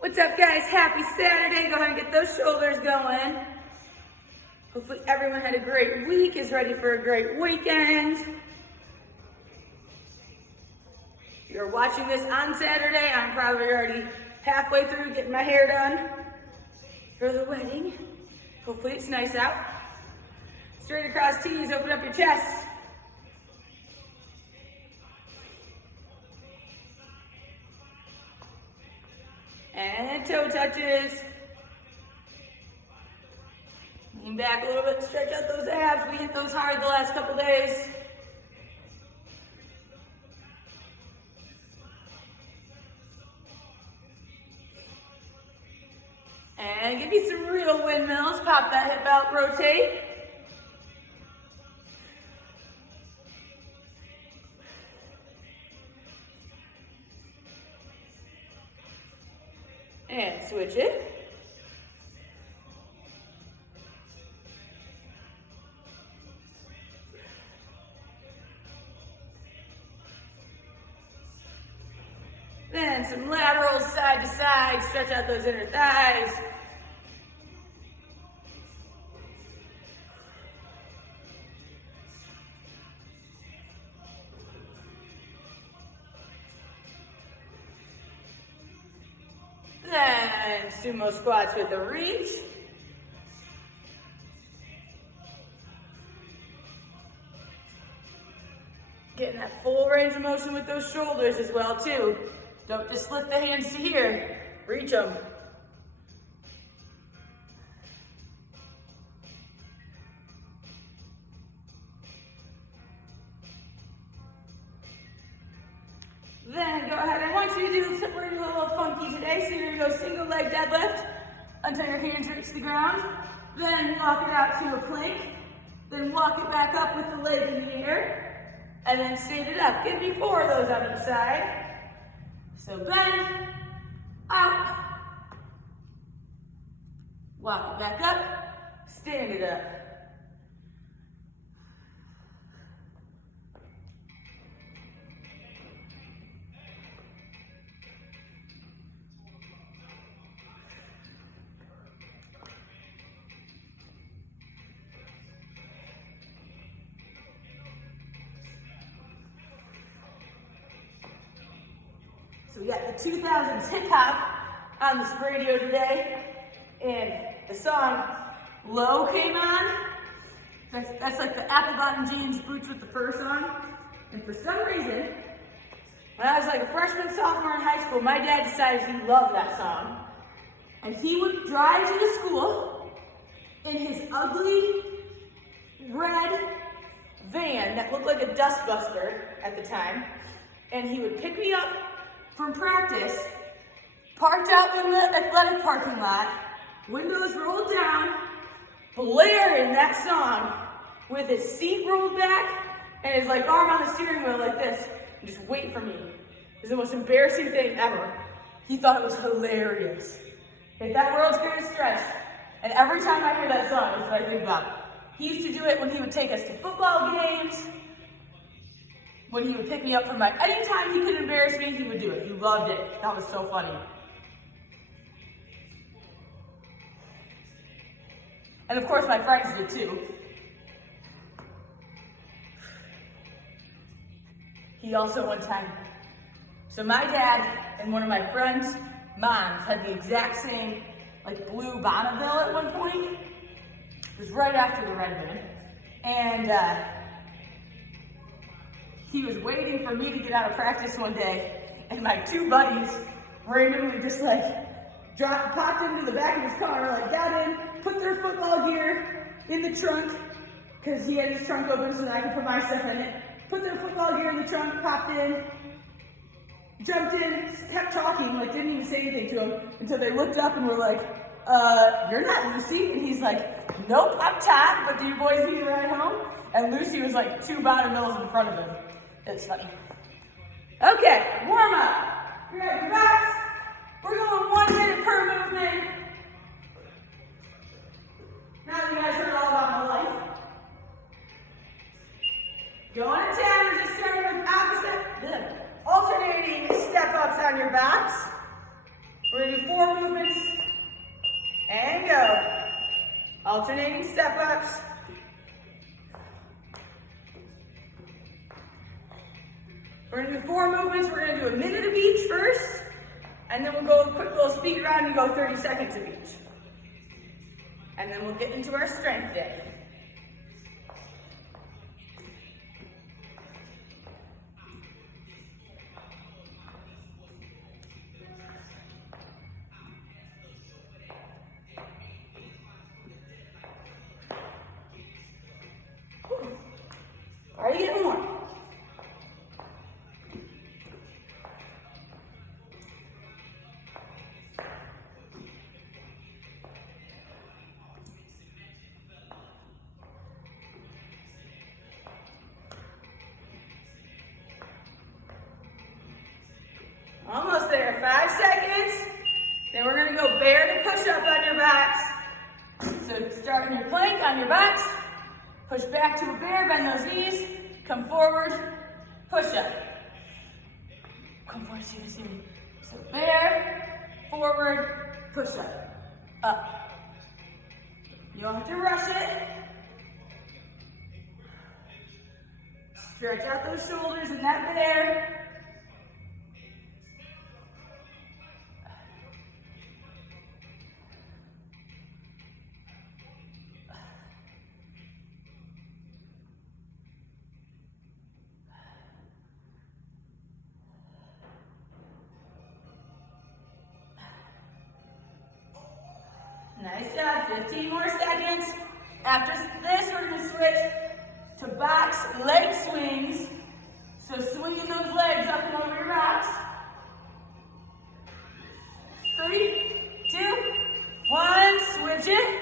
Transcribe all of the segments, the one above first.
What's up, guys? Happy Saturday. Go ahead and get those shoulders going. Hopefully everyone had a great week, is ready for a great weekend. If you're watching this on Saturday, I'm probably already halfway through getting my hair done for the wedding. Hopefully it's nice out. Straight across T's, open up your chest. And toe touches. Lean back a little bit, stretch out those abs. We hit those hard the last couple days. And give me some real windmills. Pop that hip out, rotate. And switch it. Then some laterals side to side, stretch out those inner thighs. Then sumo squats with a reach. Getting that full range of motion with those shoulders as well too. Don't just lift the hands to here, reach them. Then go ahead, I want you to do something a little funky today. So you're gonna go single leg deadlift until your hands reach the ground. Then walk it out to a plank. Then walk it back up with the leg in the air. And then stand it up. Give me 4 of those on each side. So bend, out, walk it back up, stand it up. So we got the 2000s hip hop on this radio today, and the song Low came on. That's like the apple bottom jeans, boots with the fur song. And for some reason, when I was like a freshman, sophomore in high school, my dad decided he loved that song. And he would drive to the school in his ugly red van that looked like a dustbuster at the time. And he would pick me up from practice, parked out in the athletic parking lot, windows rolled down, blaring that song with his seat rolled back and his like arm on the steering wheel like this, and just wait for me. It was the most embarrassing thing ever. He thought it was hilarious. Okay, that world's greatest stretch. And every time I hear that song, that's what I think about. He used to do it when he would take us to football games, when he would pick me up from anytime he could embarrass me, he would do it. He loved it. That was so funny. And of course, my friends did too. He also one time, so my dad and one of my friends' moms had the exact same like blue Bonneville at one point. It was right after the red van. And he was waiting for me to get out of practice one day, and my 2 buddies randomly just like popped into the back of his car, like got in, put their football gear in the trunk, because he had his trunk open so that I could put my stuff in it. Put their football gear in the trunk, popped in, jumped in, kept talking, like didn't even say anything to him until they looked up and were like, you're not Lucy. And he's like, nope, I'm Todd, but do you boys need a ride home? And Lucy was like 2 Bonneville's in front of him. It's funny. Okay, warm up. Grab your backs. We're going 1 minute per movement. Now that you guys heard all about my life. Going to 10, we're just starting with alternating step ups on your backs. We're gonna do 4 movements and go. Alternating step ups. We're gonna do 4 movements. We're gonna do a minute of each first, and then we'll go a quick little speed round and go 30 seconds of each. And then we'll get into our strength day. Are you getting warm? Almost there, 5 seconds. Then we're gonna go bear to push up on your backs. So start in your plank on your backs, push back to a bear, bend those knees, come forward, push up. Come forward, see me. So bear, forward, push up. You don't have to rush it. Stretch out those shoulders in that bear. Nice job, 15 more seconds. After this, we're gonna switch to box leg swings. So swinging those legs up and over your backs. 3, 2, 1, switch it.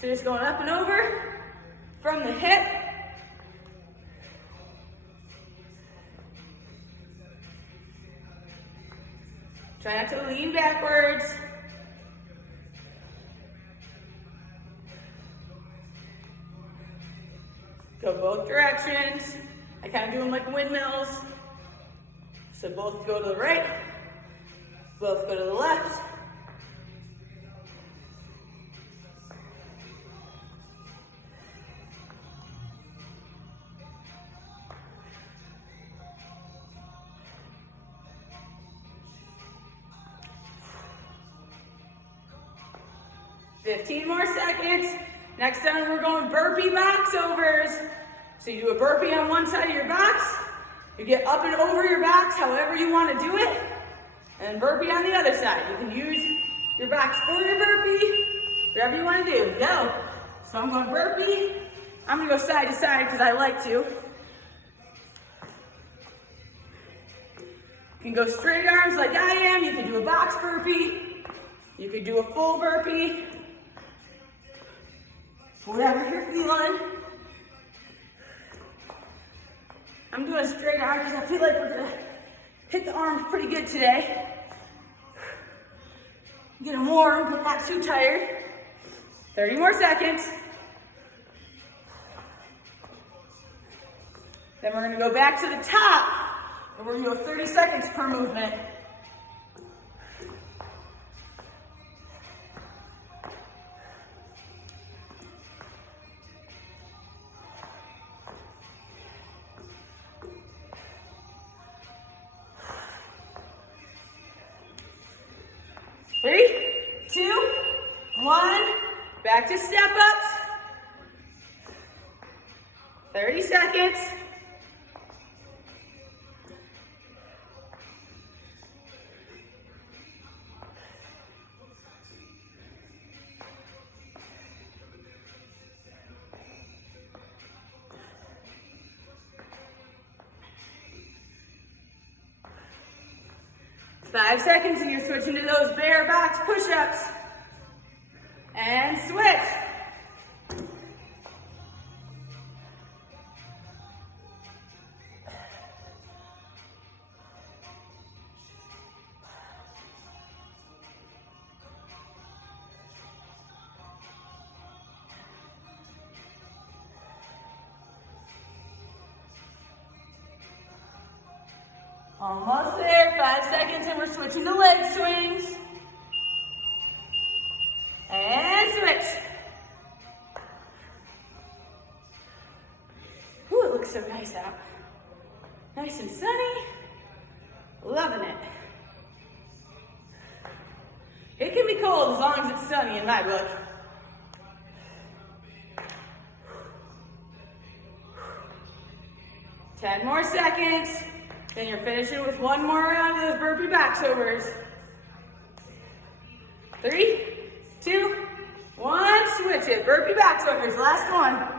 So just going up and over from the hip. Try not to lean backwards. Go both directions. I kind of do them like windmills. So both go to the right, both go to the left. Fifteen more seconds. Next time we're going burpee box overs. So you do a burpee on one side of your box, you get up and over your box however you want to do it, and burpee on the other side. You can use your box for your burpee, whatever you want to do. Go. So I'm going burpee. I'm going to go side to side because I like to. You can go straight arms like I am. You can do a box burpee. You could do a full burpee. Whatever you're feeling. I'm doing a straight arm because I feel like we're gonna hit the arms pretty good today. Get them warm, but not too tired. 30 more seconds. Then we're gonna go back to the top, and we're gonna go 30 seconds per movement. Back to step ups. 30 seconds. Five seconds and you're switching to those bear box push-ups. And switch. Almost there, 5 seconds and we're switching to leg swings. it's so nice out. Nice and sunny. Loving it. It can be cold as long as it's sunny in my book. Ten more seconds. Then you're finishing with one more round of those burpee backsovers. 3, 2, 1, switch it. Burpee backsovers, last one.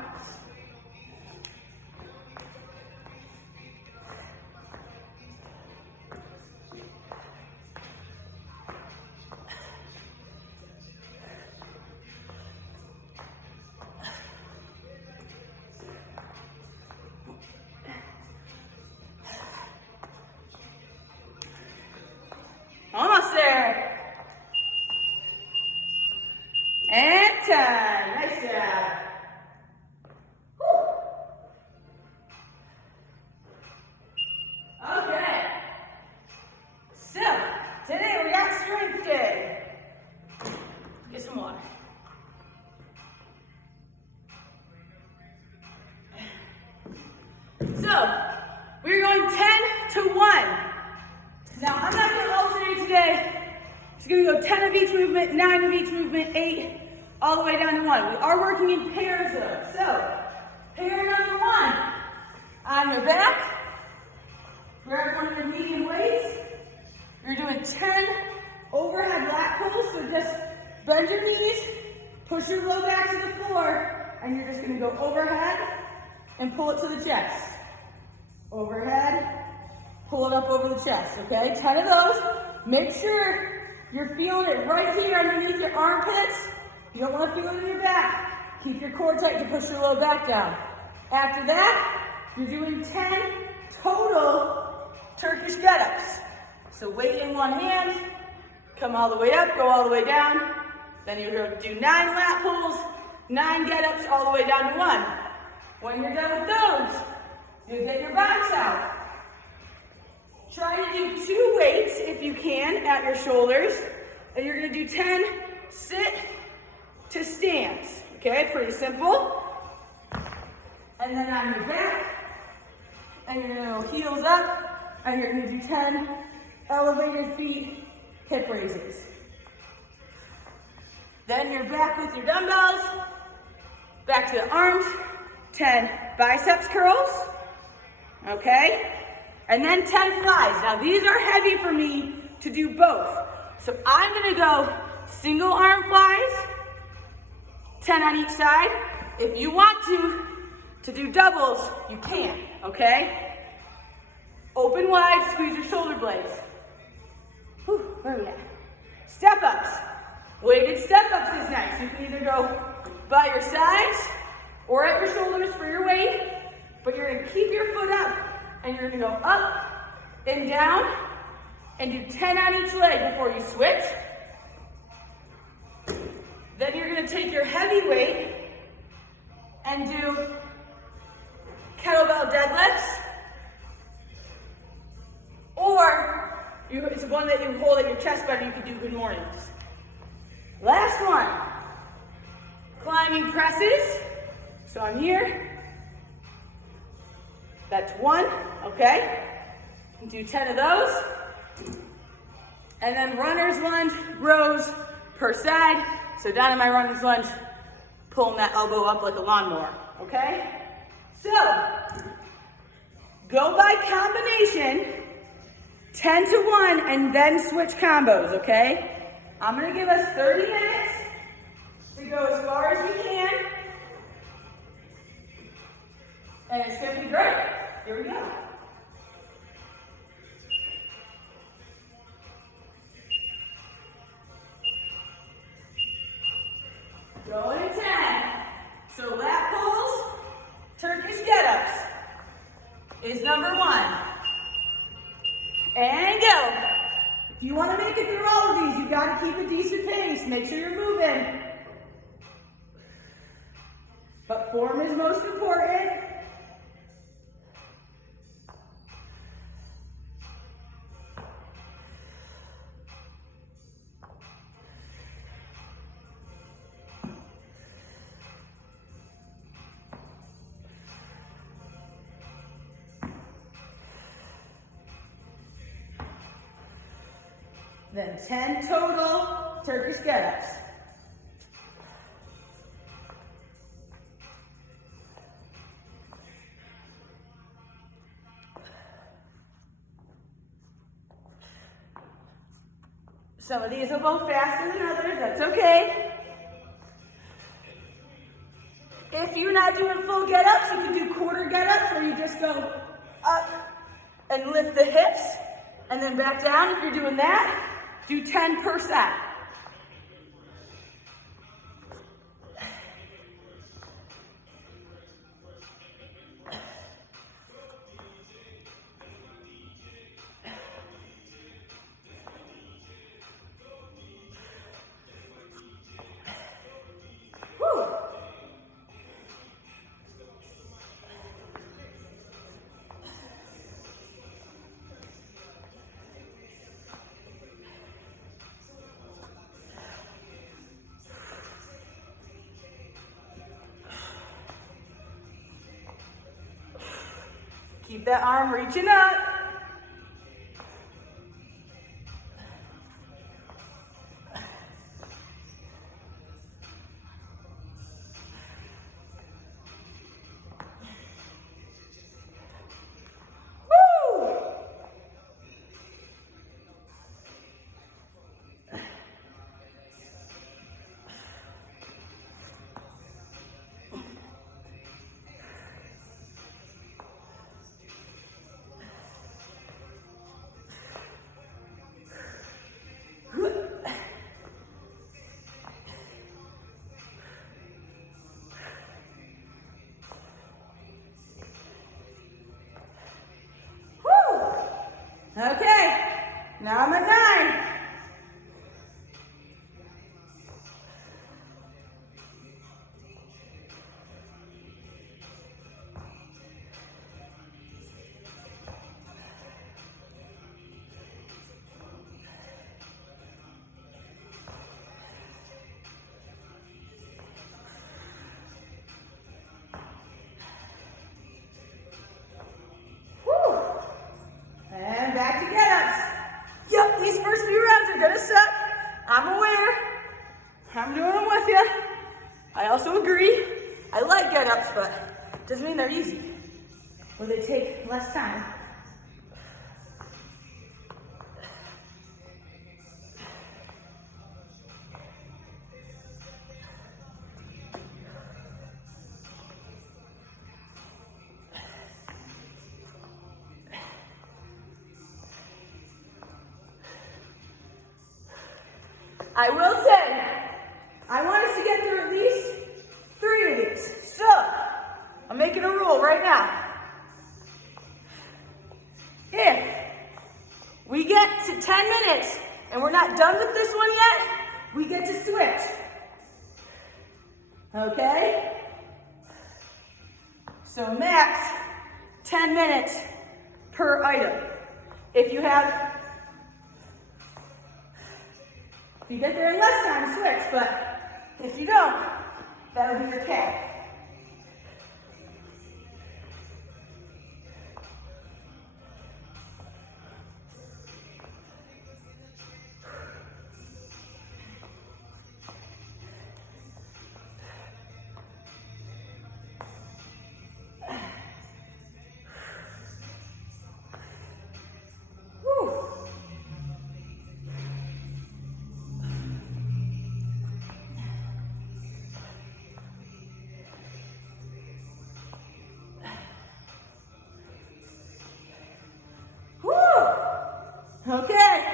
Almost there. And 10. Nice job. Whew. Okay. So, today we got strength day. Get some water. So, we're going 10 to 1. Now, I'm not going to alternate today. It's going to go 10 of each movement, 9 of each movement, 8, all the way down to 1. We are working in pairs though. So, pair number 1, on your back, grab one of your medium weights. You're doing 10 overhead lat pulls, so just bend your knees, push your low back to the floor, and you're just going to go overhead and pull it to the chest. Overhead. Pull it up over the chest, okay? 10 of those. Make sure you're feeling it right here underneath your armpits. You don't want to feel it in your back. Keep your core tight to push your low back down. After that, you're doing 10 total Turkish get-ups. So weight in one hand, come all the way up, go all the way down. Then you're going to do 9 lat pulls, 9 get-ups all the way down to 1. When you're done with those, you get your box out. Try to do 2 weights, if you can, at your shoulders. And you're going to do 10 sit to stands. Okay, pretty simple. And then on your back, and you're going to go heels up, and you're going to do 10 elevated feet hip raises. Then you're back with your dumbbells, back to the arms, 10 biceps curls. Okay? And then 10 flies. Now these are heavy for me to do both. So I'm gonna go single arm flies, 10 on each side. If you want to do doubles, you can, okay? Open wide, squeeze your shoulder blades. Whew, where are we at? Step ups. Weighted step ups is nice. You can either go by your sides or at your shoulders for your weight, but you're gonna keep your foot up. And you're going to go up and down and do 10 on each leg before you switch. Then you're going to take your heavy weight and do kettlebell deadlifts. Or it's one that you hold at your chest better, you can do good mornings. Last one, climbing presses. So I'm here. That's 1, okay? Do 10 of those. And then runner's lunge, rows per side. So down in my runner's lunge, pulling that elbow up like a lawnmower, okay? So, go by combination, 10 to 1, and then switch combos, okay? I'm gonna give us 30 minutes to go as far as we can. And it's gonna be great. Here we go. Going to 10. So lat pulls, Turkish get-ups is number 1. And go. If you want to make it through all of these, you got to keep a decent pace. Make sure you're moving. But form is most important. then 10 total Turkish get-ups. Some of these will go faster than others, that's okay. If you're not doing full get-ups, you can do quarter get-ups where you just go up and lift the hips and then back down. If you're doing that, do 10 per set. Keep that arm reaching up. Woo! Okay, now I'm at 9. And back to get-ups. Yep, these first few rounds are gonna suck. I'm aware. I'm doing them with you. I also agree. I like get-ups, but it doesn't mean they're easy. Or they take less time. I will say, I want us to get through at least 3 of these. So, I'm making a rule right now. If we get to 10 minutes and we're not done with this one yet, we get to switch. Okay? So max 10 minutes per item. If you get there in less time, switch, but if you don't, that'll be your cap. Okay,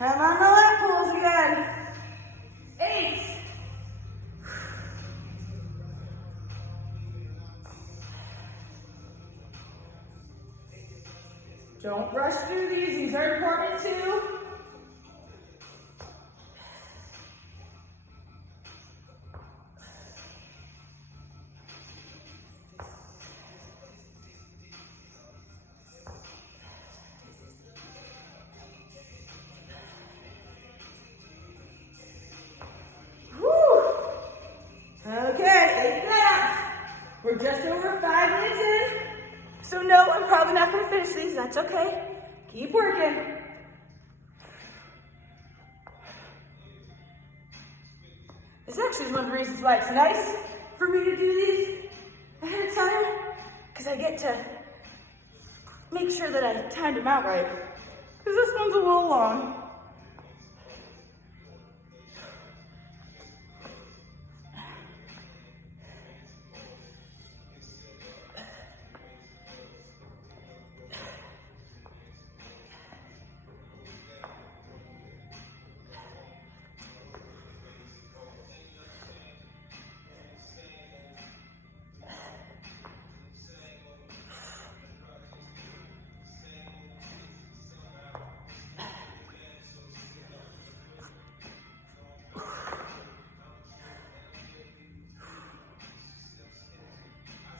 I'm on my lat pulls again. 8. Don't rush through these are important too. We're just over 5 minutes in, so no, I'm probably not going to finish these. That's okay. Keep working. This actually is one of the reasons why it's nice for me to do these ahead of time, because I get to make sure that I timed them out right. Because this one's a little long.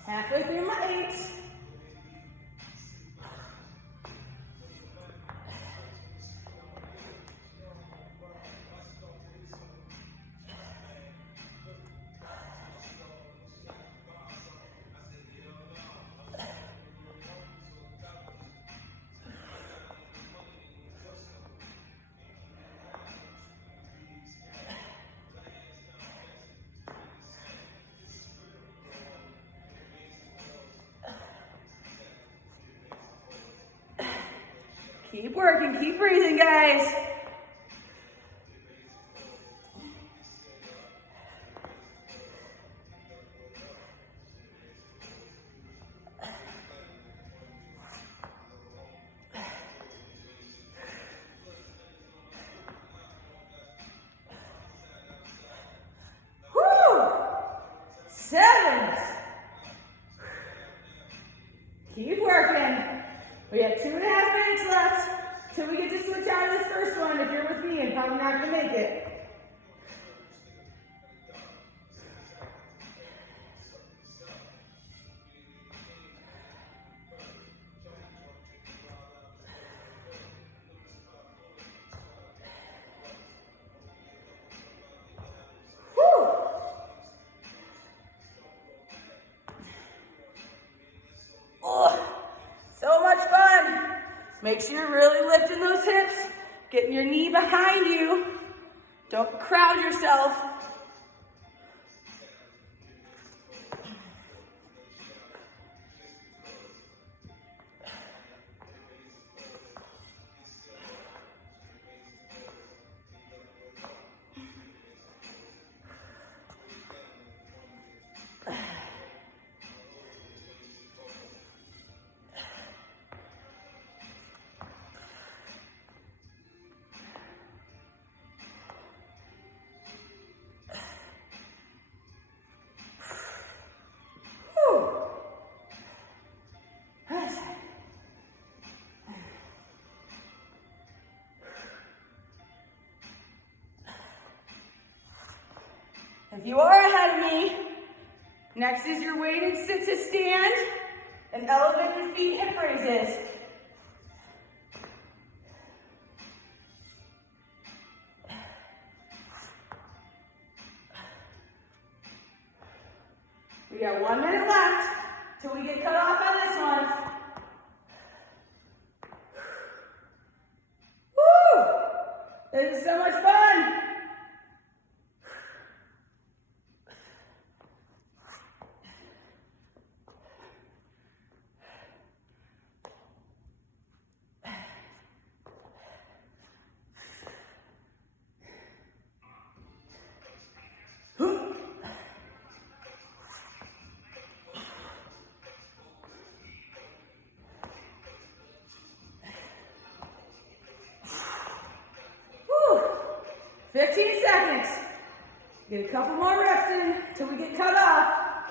Halfway through my 8. Keep working, keep breathing, guys. Woo! 7. Keep working. We have 2.5 minutes left till we get to switch out of this first one. If you're with me, I'm probably not going to make it. Woo! Oh, so much fun. Make sure you're really lifting those hips, getting your knee behind you. Don't crowd yourself. If you are ahead of me, next is your weighted sit to stand and elevate your feet hip raises. We got 1 minute left till we get cut off on this one. Woo! This is so much fun. Woo! 15 seconds. Get a couple more reps in till we get cut off.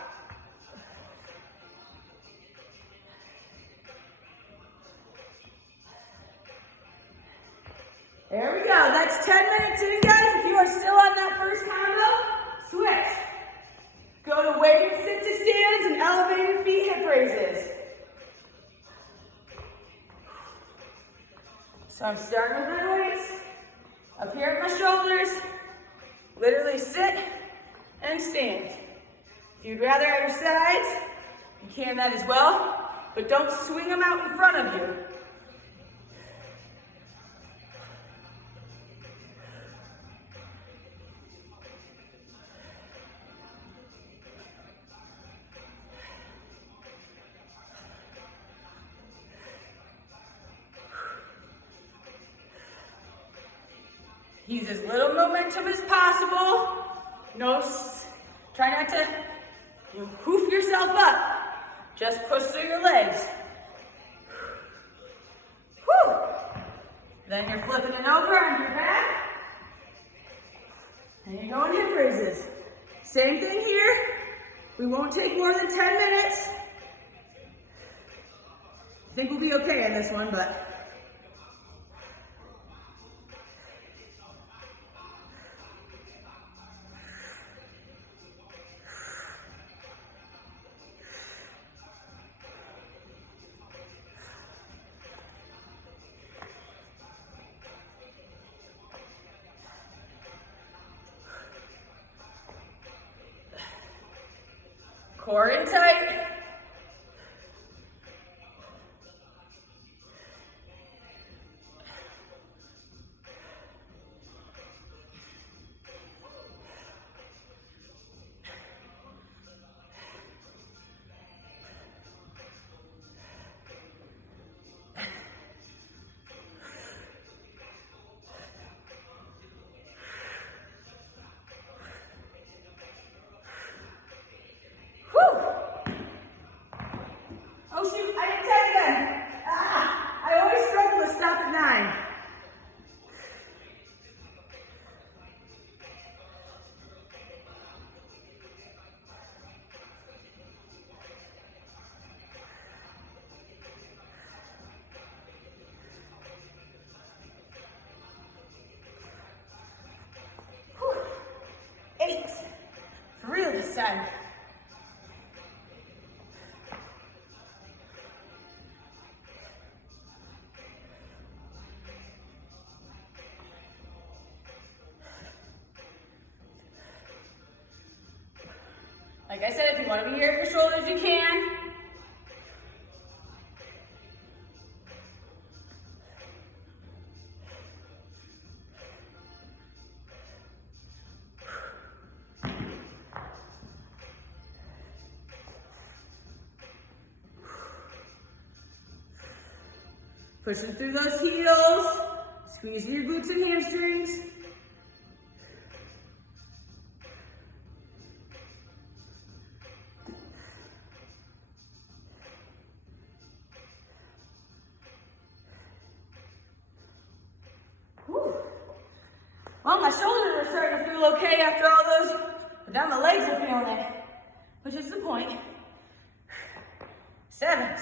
There we go. That's 10 minutes in, guys. If you are still on that first combo, switch. Go to weighted sit to stands and elevated feet hip raises. So I'm starting with my weights up here at my shoulders. Literally sit and stand. If you'd rather at your sides, you can that as well, but don't swing them out in front of you. Use as little momentum as possible. Try not to hoof yourself up. Just push through your legs. Whew. Then you're flipping it over on your back. And you're going hip raises. Same thing here. We won't take more than 10 minutes. I think we'll be okay in this one, but core in tight. For real this time. Like I said, if you want to be here at your shoulders, you can. Pushing through those heels, squeezing your glutes and hamstrings. Whew. Well, my shoulders are starting to feel okay after all those, but now my legs are feeling it, which is the point. 7s.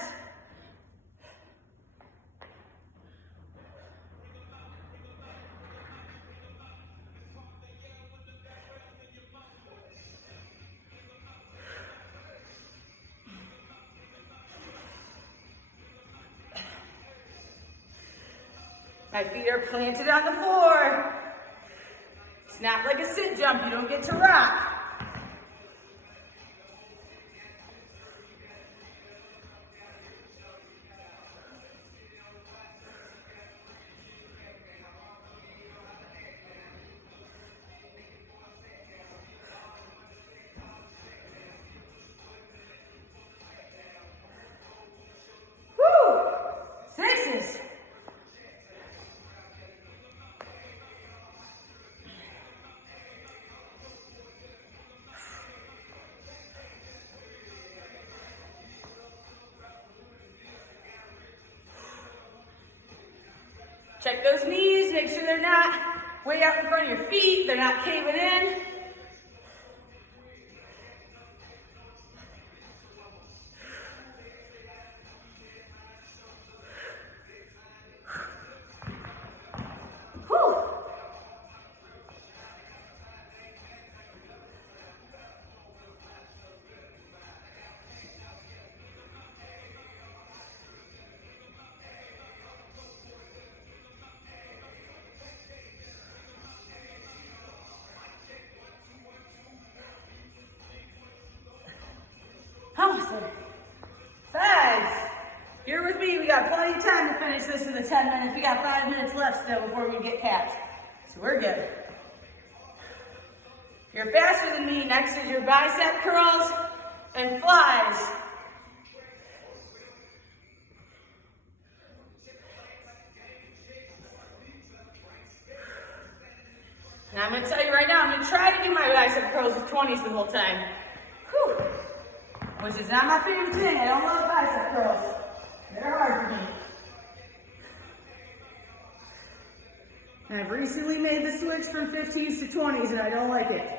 My feet are planted on the floor. It's not like a sit jump, you don't get to rock. Woo! 6s. Check those knees, make sure they're not way out in front of your feet, they're not caving in. Whew. Awesome. 5s. If you're with me, we got plenty of time to finish this in the 10 minutes. We got 5 minutes left still before we get capped. So we're good. If you're faster than me, next is your bicep curls and flies. And I'm gonna tell you right now, I'm gonna try to do my bicep curls with 20s the whole time. Whew. Which is not my favorite thing. I don't love bicep curls. They're hard for me. And I've recently made the switch from 15s to 20s and I don't like it.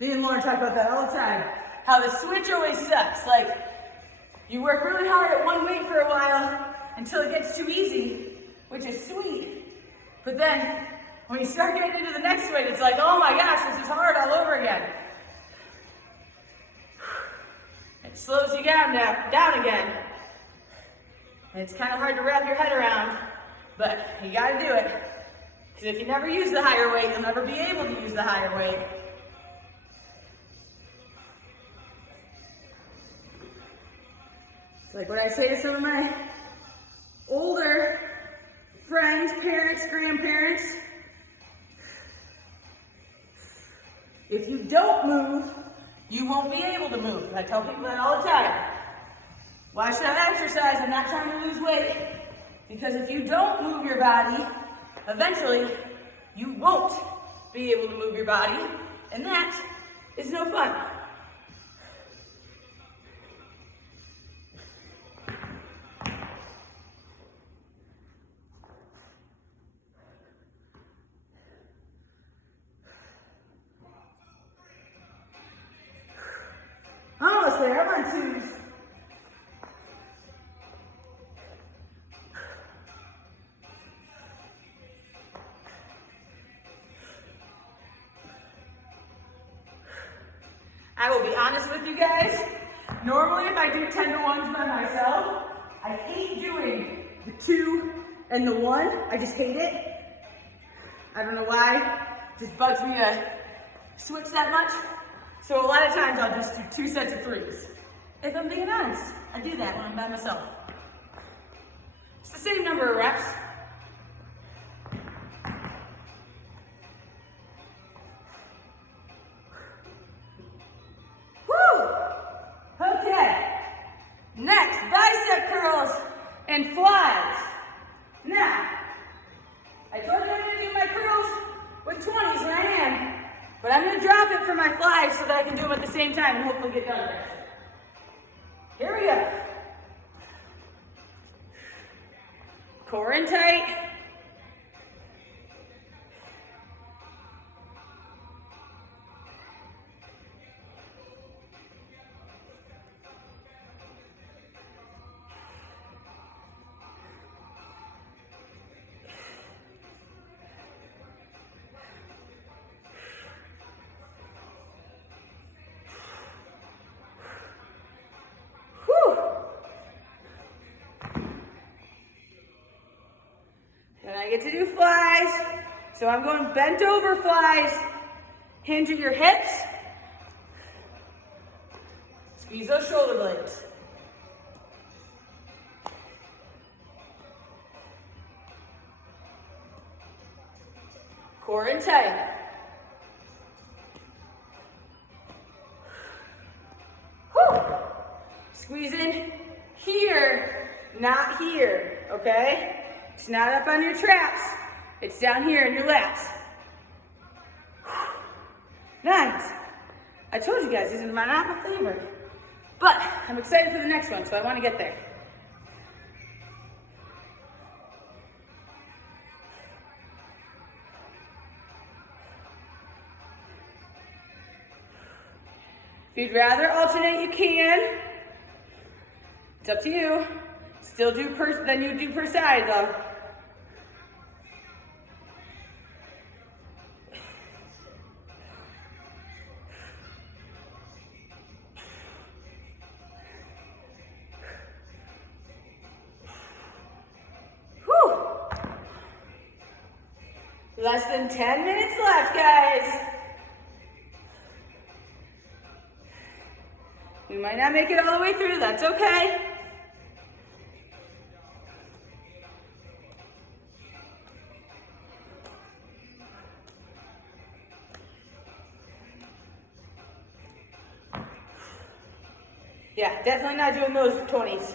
Me and Lauren talk about that all the time. How the switch always sucks. Like, you work really hard at one weight for a while until it gets too easy, which is sweet. But then, when you start getting into the next weight, it's like, oh my gosh, this is hard all over again. It slows you down again. And it's kind of hard to wrap your head around, but you gotta do it. Because if you never use the higher weight, you'll never be able to use the higher weight. It's like what I say to some of my older friends, parents, grandparents. If you don't move, you won't be able to move. I tell people that all the time. Why should I exercise? I'm not trying to lose weight. Because if you don't move your body, eventually you won't be able to move your body, and that is no fun. Almost there, I'm on twos. I will be honest with you guys. Normally, if I do 10 to 1s by myself, I hate doing the 2 and the 1. I just hate it. I don't know why. It just bugs me to switch that much. So a lot of times I'll just do 2 sets of 3s. If I'm being honest, I do that when I'm by myself. It's the same number of reps. Next, bicep curls and flies. Now, I told you I'm going to do my curls with 20s, and I am, but I'm going to drop it for my flies so that I can do them at the same time and hopefully get done faster. Here we go. Core in tight. I get to do flies, so I'm going bent over flies. Hinge at your hips. Squeeze those shoulder blades. Core in tight. Whew. Squeeze in here, not here, okay? It's not up on your traps. It's down here in your lats. Nice. I told you guys, these are not my favorite. But I'm excited for the next one, so I want to get there. If you'd rather alternate, you can. It's up to you. Still do than you do per side, though. Whew. Less than 10 minutes left, guys. We might not make it all the way through, that's okay. Yeah, definitely not doing those 20s.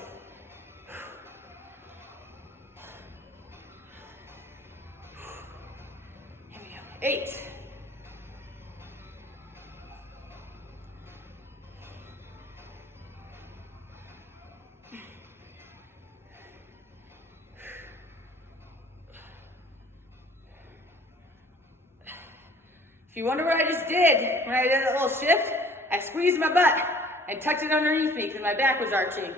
8. If you wonder what I just did when I did that little shift, I squeezed my butt and tucked it underneath me because my back was arching.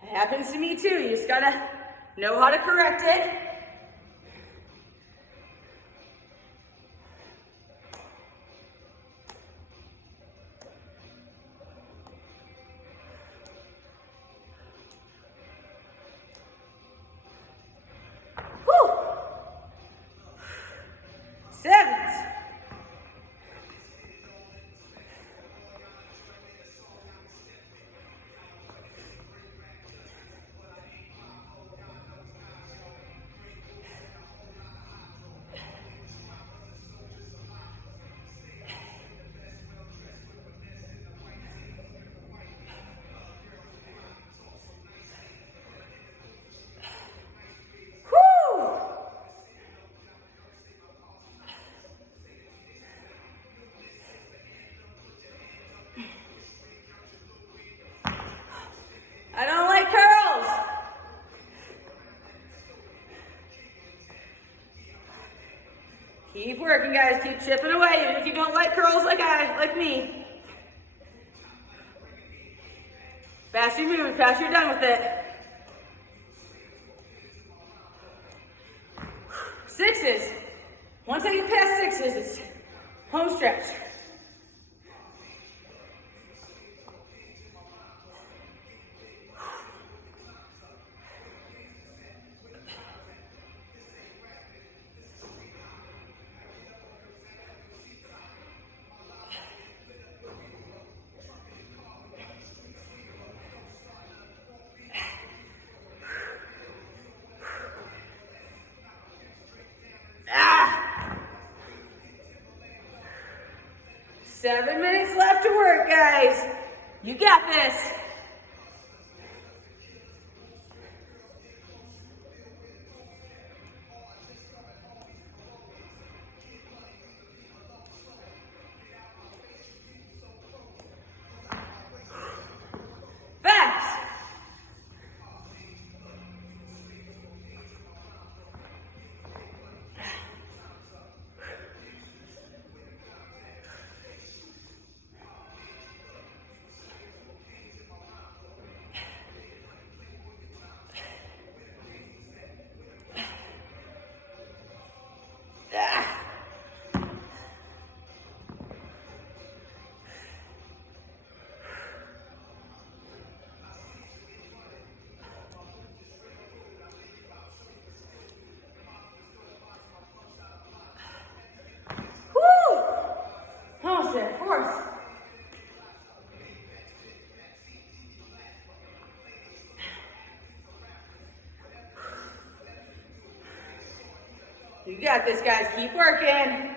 It happens to me too. You just gotta know how to correct it. Whew. 7. I don't like curls. Keep working, guys. Keep chipping away, even if you don't like curls like me. Faster you move, faster you're done with it. 6s. Once I get past 6s, it's home stretch. Ah! 7 minutes left to work, guys. You got this. Fast. Almost there, 4th. You got this, guys. Keep working.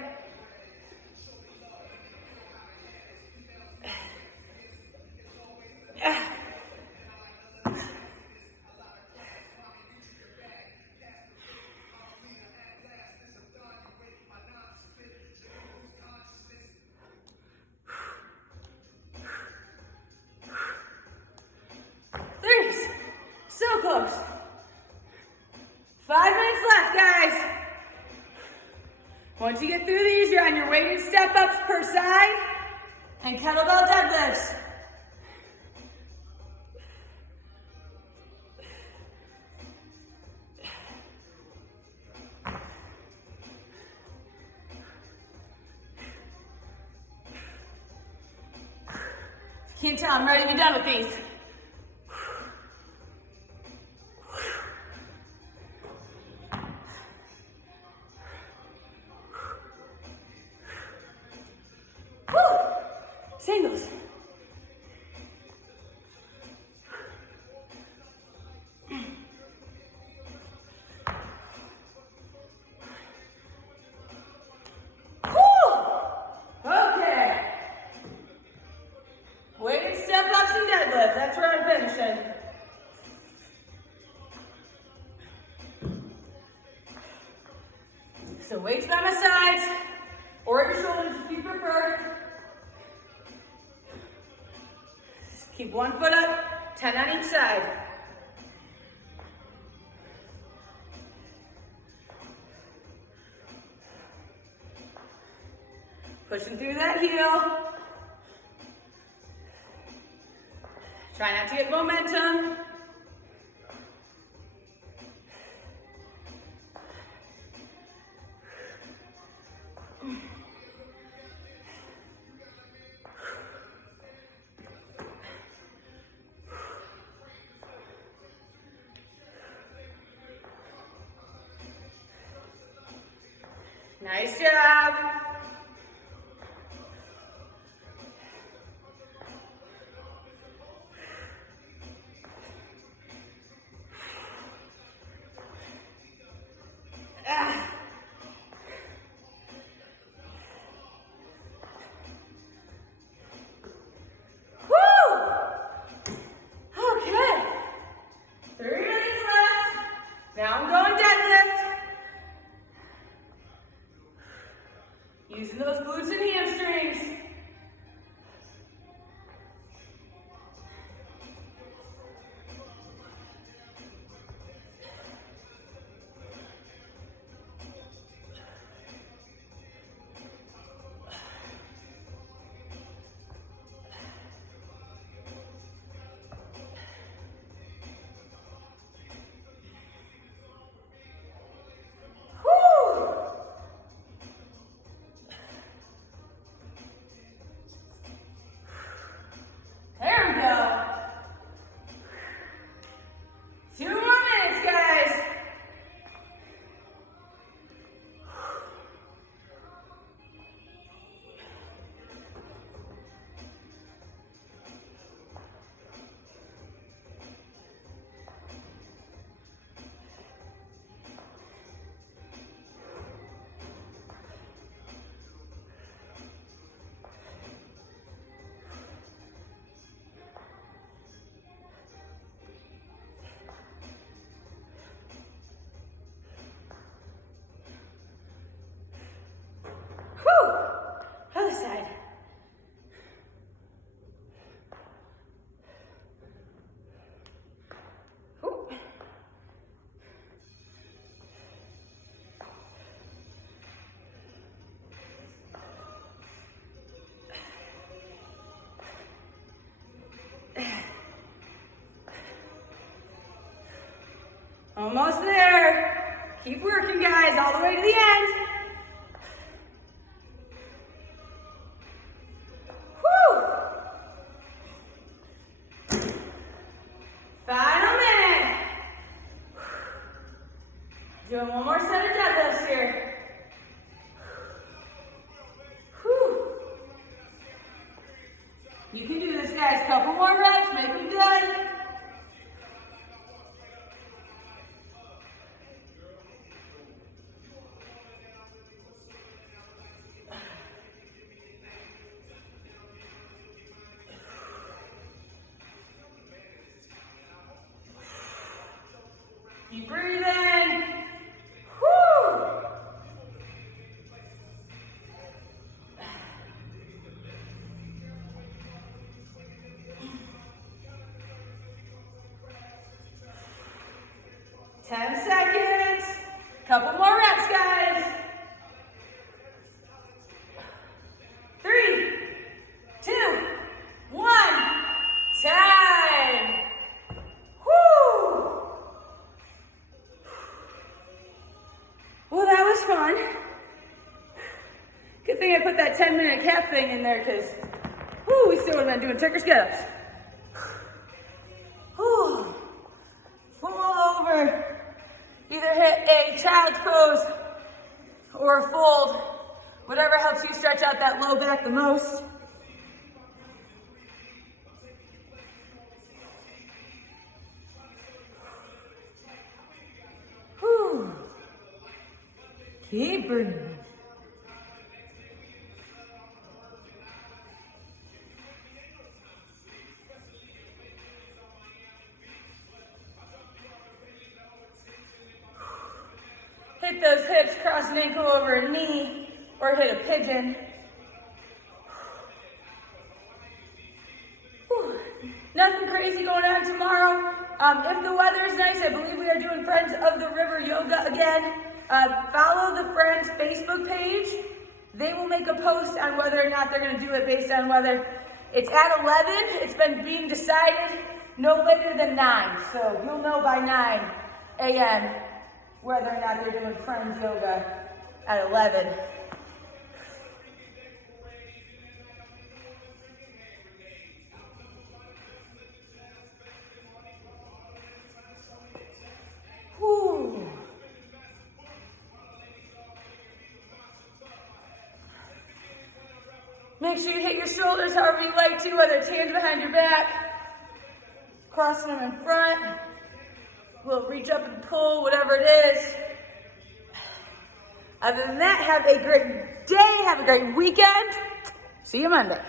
So close. 5 minutes left, guys. Once you get through these, you're on your weighted step-ups per side and kettlebell deadlifts. Can't tell, I'm ready to be done with these. Singles. Okay. Weighted step ups and deadlifts. That's where I'm finishing. So weights by my sides, or at your shoulders if you prefer. Just keep one foot up, 10 on each side. Pushing through that heel. Try not to get momentum. Nice job. Using those glutes and hamstrings. Other side. Whew. 'Almost there. Keep working, guys, all the way to the end. Doing one more set of deadlifts here. Whew. You can do this, guys. Couple more reps, make them good. Keep breathing. 10 seconds. Couple more reps, guys. 3, 2, 1. Time. Woo! Well, that was fun. Good thing I put that 10-minute cap thing in there because, we still would have been doing Turkish get-ups. Flip all over. Either hit a child's pose or a fold, whatever helps you stretch out that low back the most. Whew. Keep breathing. Hit kick those hips, cross an ankle over a knee, or hit a pigeon. Whew. Nothing crazy going on tomorrow. If the weather is nice, I believe we are doing Friends of the River yoga again. Follow the Friends Facebook page. They will make a post on whether or not they're going to do it based on weather. It's at 11. It's been being decided no later than 9. So you'll know by 9 a.m. whether or not they're doing Friends yoga at 11. Whew. Make sure you hit your shoulders however you like to, whether it's hands behind your back, crossing them in front. We'll reach up and pull, whatever it is. Other than that, have a great day, have a great weekend. See you Monday.